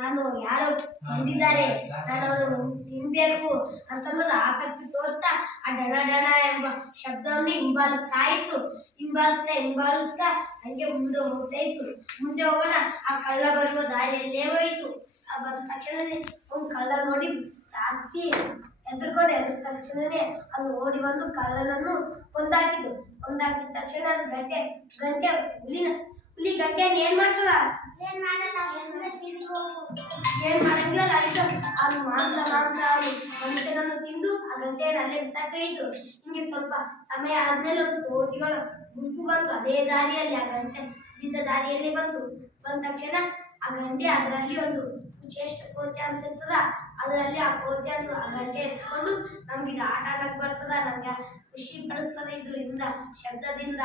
ನಾನು ಯಾರೋ ಬಂದಿದ್ದಾರೆ, ನಾನು ಅವರು ತಿನ್ಬೇಕು ಅಂತಂದ್ರೆ ಆಸಕ್ತಿ ತೋರ್ತಾ ಆ ಡಣ ಡಣ ಎಂಬ ಶಬ್ದವನ್ನು ಹಿಂಬಾಲಿಸ್ತಾ ಇತ್ತು. ಹಿಂಬಾಲಿಸ್ತಾ ಹಂಗೆ ಮುಂದೆ ಹೋಗ್ತಾ ಇತ್ತು. ಮುಂದೆ ಹೋಗೋಣ, ಆ ಕಳ್ಳ ಬರುವ ದಾರಿಯಲ್ಲೇ ಹೋಯಿತು. ಬಂದ ತಕ್ಷಣನೇ ಒಂದು ಕಳ್ಳ ನೋಡಿ ಜಾಸ್ತಿ ಎದ್ರ ತಕ್ಷಣನೇ ಅದು ಓಡಿ ಬಂದು ಕಳ್ಳನನ್ನು ಕೊಂದಾಕಿದ್ದು. ಕೊಂದಾಕಿದ ತಕ್ಷಣ ಅದು ಗಂಟೆ ಹುಲಿ ಗಂಟೆಯನ್ನು ಏನ್ ಮಾಡ್ತದ? ಏನ್ ಮಾಡಂಗಿಲ್ಲ. ಅದಕ್ಕೆ ಅದು ಮಾಂಸ ಮನುಷ್ಯನನ್ನು ತಿಂದು ಆ ಗಂಟೆಯನ್ನು ಅಲ್ಲೇ ಬಿಸಾಕೈತು. ಹಿಂಗೆ ಸ್ವಲ್ಪ ಸಮಯ ಆದ್ಮೇಲೆ ಒಂದು ಕೋತಿಗಳ ಗುಂಪು ಬಂತು. ಅದೇ ದಾರಿಯಲ್ಲಿ, ಆ ಗಂಟೆ ಬಿದ್ದ ದಾರಿಯಲ್ಲಿ ಬಂತು. ಬಂದ ತಕ್ಷಣ ಆ ಗಂಟೆ ಅದರಲ್ಲಿ ಒಂದು ಶ್ರೇಷ್ಠ ಕೋತಿ ಅಂತ ಇರ್ತದ, ಅದರಲ್ಲಿ ಆ ಕೋತಿಯನ್ನು ಆ ಗಂಟೆ ಎತ್ಕೊಂಡು ನಮ್ಗೆ ಇದು ಆಟ ಆಡಕ್ ಬರ್ತದ, ನಮ್ಗೆ ಖುಷಿ ಪಡಿಸ್ತದೆ ಇದರಿಂದ ಶಬ್ದದಿಂದ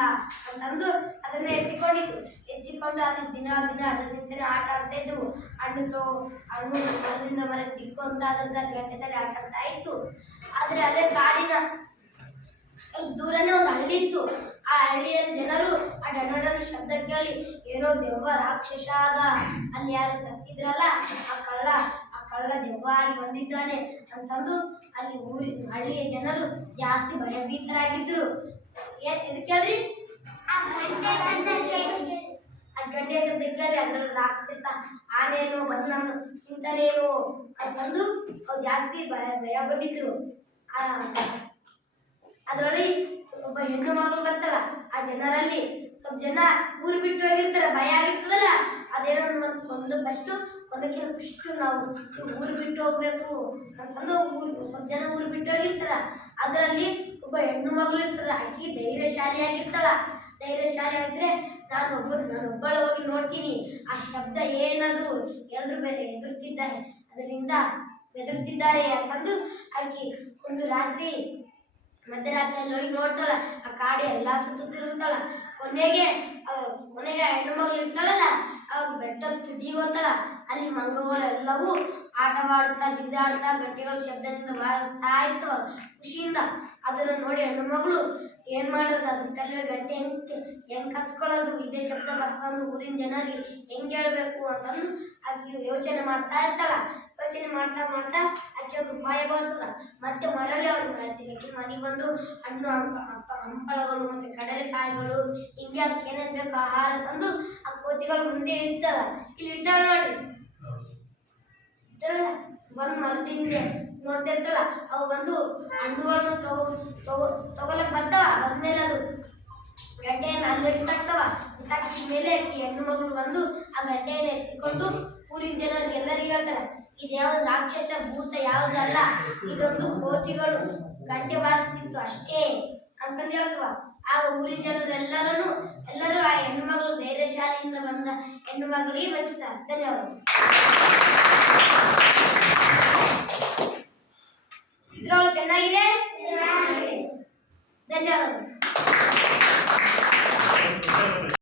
ಅಂತಂದು ಅದನ್ನ ಎತ್ತಿಕೊಂಡು ಅದು ದಿನ ಅದರಿಂದನೇ ಆಟ ಆಡ್ತಾ ಇದ್ವು. ಹಣ್ಣು ಮರದಿಂದ ಮರಕ್ಕೆ ಚಿಕ್ಕು ಅಂತ ಅದ್ರದ್ದು ಗಂಟೆದಲ್ಲಿ ಆಟ ಆಡ್ತಾ ಇತ್ತು. ಆದ್ರೆ ಅದೇ ಕಾಡಿನ ದೂರನೇ ಒಂದು ಹಳ್ಳಿ ಇತ್ತು. ಆ ಹಳ್ಳಿಯ ಜನರು ಆ ಡಣ್ಣಡನ್ನು ಶಬ್ದ ಕೇಳಿ ಏನೋ ದೆವ್ವ ರಾಕ್ಷಸ ಆದ, ಅಲ್ಲಿ ಯಾರು ಸತ್ತಿದ್ರಲ್ಲ ಆ ಕಳ್ಳ ದೆವ್ವ ಆಗಿ ಬಂದಿದ್ದಾನೆ ಅಂತಂದು ಅಲ್ಲಿ ಹಳ್ಳಿಯ ಜನರು ಜಾಸ್ತಿ ಭಯಭೀತರಾಗಿದ್ರು. ಇದಕ್ಕೆ ಹೇಳ್ರಿ, ಆ ಗಂಟೆ ಶಬ್ದ ಕೇಳಿ ಅದ್ರಲ್ಲಿ ರಾಕ್ಷಸ ಆನೇನು ಬಂದು ನಮ್ಮ ಇಂಥನೇನು ಅಂತಂದು ಜಾಸ್ತಿ ಭಯಪಟ್ಟಿದ್ರು. ಅದರಲ್ಲಿ ಒಬ್ಬ ಹೆಣ್ಣು ಮಗಳು ಬರ್ತಾಳ. ಆ ಜನರಲ್ಲಿ ಸ್ವಲ್ಪ ಜನ ಊರು ಬಿಟ್ಟು ಹೋಗಿರ್ತಾರೆ, ಭಯ ಆಗಿರ್ತದಲ್ಲ, ಅದೇನೋ ಒಂದಕ್ಕಿಂತ ಫಸ್ಟ್ ನಾವು ಊರು ಬಿಟ್ಟು ಹೋಗ್ಬೇಕು ಅಂತಂದು ಸ್ವಲ್ಪ ಜನ ಊರು ಬಿಟ್ಟು ಹೋಗಿರ್ತಾರ. ಅದರಲ್ಲಿ ಒಬ್ಬ ಹೆಣ್ಣು ಮಗಳು ಇರ್ತಾರ, ಆಕಿ ಧೈರ್ಯಶಾಲಿ ಆಗಿದ್ರೆ ನಾನೊಬ್ಬಳ ಹೋಗಿ ನೋಡ್ತೀನಿ, ಆ ಶಬ್ದ ಏನದು, ಎಲ್ರು ಬೆದರುತ್ತಿದ್ದಾರೆ ಅಂತಂದು ಆಕಿ ಒಂದು ಮಧ್ಯರಾತ್ರಿಯಲ್ಲಿ ಹೋಗಿ ನೋಡ್ತಾಳ. ಆ ಕಾಡಿ ಎಲ್ಲ ಸುತ್ತಿರುತ್ತಾಳ. ಕೊನೆಗೆ ಹೆಣ್ಣು ಮಗಳು ಇರ್ತಾಳಲ್ಲ, ಅವಾಗ ಬೆಟ್ಟದ ತುದಿಗೆ ಹೋಗ್ತಾಳ. ಅಲ್ಲಿ ಮಂಗಗಳೆಲ್ಲವೂ ಆಟವಾಡುತ್ತಾ ಜಿಗಿದಾಡುತ್ತಾ ಗಂಟೆಗಳ ಶಬ್ದದಿಂದ ಬಾರಿಸ್ತಾ ಇರ್ತವ ಖುಷಿಯಿಂದ. ಅದನ್ನು ನೋಡಿ ಹೆಣ್ಣು ಮಗಳು ಏನ್ ಮಾಡೋದು, ಅದ್ರ ತಲೆ ಗಂಟೆ ಹೆಂಗ್ ಕಸ್ಕೊಳ್ಳೋದು, ಇದೇ ಶಬ್ದ ಬರ್ಕೊಂಡು ಊರಿನ ಜನರಿಗೆ ಹೆಂಗ್ ಹೇಳ್ಬೇಕು ಅಂತಂದು ಆಕೆ ಯೋಚನೆ ಮಾಡ್ತಾ ಇರ್ತಾಳ. ಯೋಚನೆ ಮಾಡ್ತಾ ಆಕೆ ಒಂದು ಉಪಾಯ ಬರ್ತದ. ಮತ್ತೆ ಮರಳಿ ಅವ್ರು ಆಕೆ ಮನೆಗೆ ಬಂದು ಹಣ್ಣು ಹಂಪಳಗಳು ಮತ್ತೆ ಕಡಲೆಕಾಯಿಗಳು ಹಿಂಗೆ ಅದಕ್ಕೆ ಏನೇನು ಬೇಕು ಆಹಾರ ತಂದು ಆ ಕೋತಿಗಳು ಮುಂದೆ ಇಡ್ತದ. ಇಲ್ಲಿ ಇಟ್ಟಾಳ ನೋಡ್ರಿ, ಬಂದು ಮರದಿಂದ ನೋಡ್ತಾ ಇರ್ತಲ್ಲ, ಅವು ಬಂದು ಹಣ್ಣುಗಳನ್ನು ತಗೊಳಕ್ ಬರ್ತಾವ. ಬಂದ್ಮೇಲೆ ಅದು ಗಡ್ಡೆಯನ್ನು ಅಲ್ಲೇ ಬಿಸಾಕಿದ್ಮೇಲೆ ಈ ಹೆಣ್ಣು ಮಗಳು ಬಂದು ಆ ಗಡ್ಡೆಯನ್ನು ಎತ್ತಿಕೊಂಡು ಊರಿನ ಜನರಿಗೆ ಎಲ್ಲರಿಗೂ ಹೇಳ್ತಾರ, ಇದ್ಯಾವ್ದು ರಾಕ್ಷಸ ಭೂತ ಯಾವುದಲ್ಲ, ಇದೊಂದು ಕೋತಿಗಳು ಗಂಟೆ ಬಾರಿಸ್ತಿತ್ತು ಅಷ್ಟೇ ಅಂತಂದು ಹೇಳ್ತವ. ಆಗ ಊರಿನ ಜನರೆಲ್ಲರೂ ಆ ಹೆಣ್ಣು ಮಗಳು ಧೈರ್ಯಶಾಲಿಯಿಂದ ಬಂದ ಹೆಣ್ಣು ಮಗಳಿಗೆ ಮೆಚ್ಚುತ್ತಾರೆ. ಧನ್ಯವಾದ. ಚಿತ್ರಗಳು ಚೆನ್ನಾಗಿದೆ. ಧನ್ಯವಾದಗಳು.